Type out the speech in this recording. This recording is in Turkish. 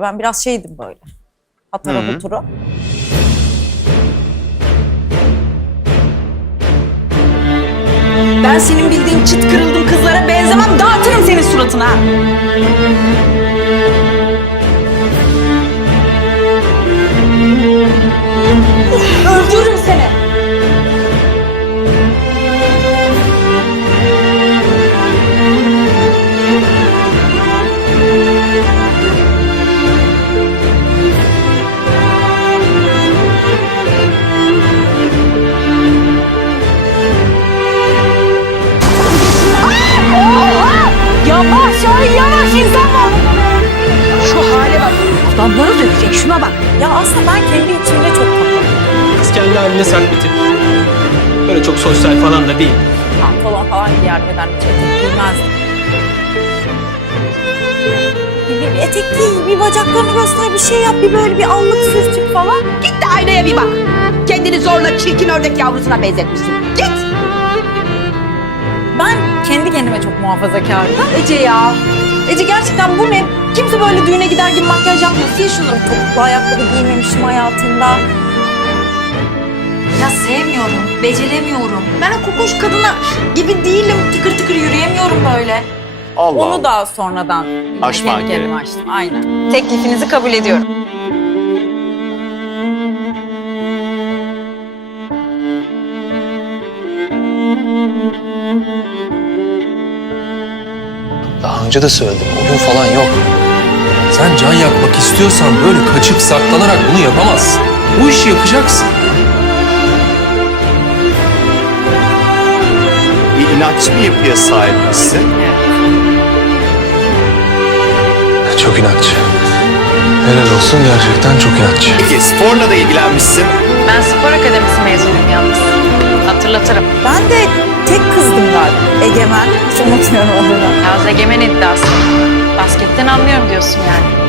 Ben biraz şeydim böyle. Atara Hı. huturu. Ben senin bildiğin çıt kırıldım kızlara benzemem. Dağıtırım senin suratına. Şuna bak. Ya aslında ben kendi içimde çok kapalıyım. Kız kendi haline sen bir tip. Böyle çok sosyal falan da değil. Pantolon falan giyer beden hiç etek giymezdim. Bir, bir etek giy, bir bacaklarını göster, bir şey yap, bir böyle bir allık sürtük falan. Git de aynaya bir bak. Kendini zorla çirkin ördek yavrusuna benzetmişsin. Git. Ben kendi kendime çok muhafazakardım. Ece ya. Ece gerçekten bu ne? Kimse böyle düğüne gider gibi makyaj yapmıyor. Sil şunu. Topuklu ayakkabı giymemişim hayatımda. Ya sevmiyorum, beceremiyorum. Ben o kokoş kadına gibi değilim. Tıkır tıkır yürüyemiyorum böyle. Allah Onu da sonradan Aşman kendi kendime gerek. açtım. Aynen. Teklifinizi kabul ediyorum. Daha önce de söyledim. Oyun falan yok. Sen can yakmak istiyorsan böyle kaçıp saklanarak bunu yapamazsın. Bu işi yapacaksın. Bir inatçı bir yapıya sahipmişsin. Çok inatçı. Helal olsun gerçekten çok inatçı. Peki sporla da ilgilenmişsin. Ben spor akademisi mezunuyum yalnız. Hatırlatırım. Ben de tek kızdım galiba. Egemen. Hiç unutmuyorum adını. Yaz Egemen iddiası. Basketten anlıyorum diyorsun yani.